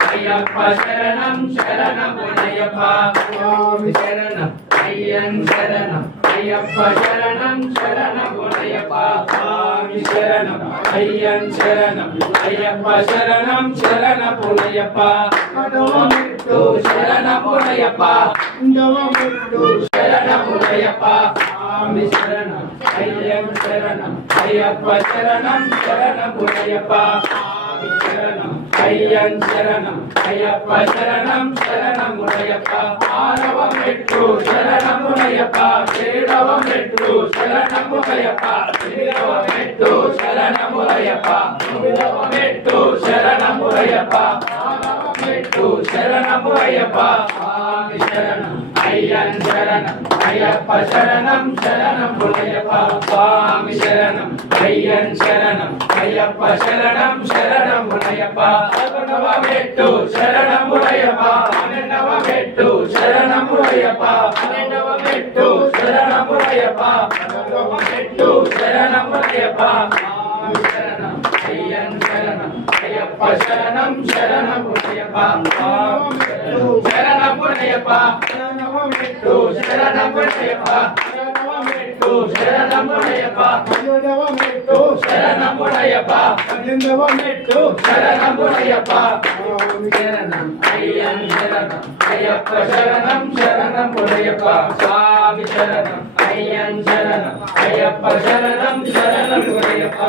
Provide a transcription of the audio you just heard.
అయ్యప్ప శరణం శరణమయ్యప్ప శరణం అయ్యన్ శరణం అయ్యప్ప శరణం శరణమయ్యప్ప స్వామి శరణం అయ్యన్ శరణం అయ్యప్ప శరణం శరణమయ్యప్ప నడవమిట్టు శరణమయ్యప్ప నడవమిట్టు శరణమయ్యప్ప స్వామి శరణం అయ్యన్ శరణం అయ్యప్ప శరణం శరణమయ్యప్ప శరణం అయ్యన్ శరణం అయ్యప్ప శరణం శరణమయ్యప్ప ఆరవ మెట్టు శరణమయ్యప్ప ఏడవ మెట్టు శరణమయ్యప్ప ఏడవ మెట్టు శరణమయ్యప్ప తొమ్మిదవ మెట్టు శరణమయ్యప్ప ఆరవ మెట్టు శరణమయ్యప్ప స్వామి శరణం అయ్యన్ శరణం అయ్యప్ప శరణం శరణమయ్యప్ప స్వామి శరణం అయ్యన్ శరణం అయ్యప్ప శరణం శరణమయ్యప్ప పదకొండవ మెట్టు శరణమయ్యప్ప పన్నెండవ మెట్టు శరణమయ్యప్ప పన్నెండవ మెట్టు శరణమయ్యప్ప పదకొండవ మెట్టు శరణమయ్యప్ప స్వామి శరణం అయ్యన్ శరణం అయ్యప్ప శరణం శరణమయ్యప్ప స్వామి శరణమయ్యప్ప శరణమ మెట్టు శరణమయ్యప్ప శరణమ మెట్టు శరణమయ్యప్ప పన్నెండవ మెట్టు శరణమయ్యప్ప పన్నెండవ మెట్టు శరణమయ్యప్ప శరణం అయ్యన్ శరణం అయ్యప్ప శరణం శరణమయ్యప్ప స్వామి శరణం అయ్యన్ శరణం అయ్యప్ప శరణం శరణమయ్యప్ప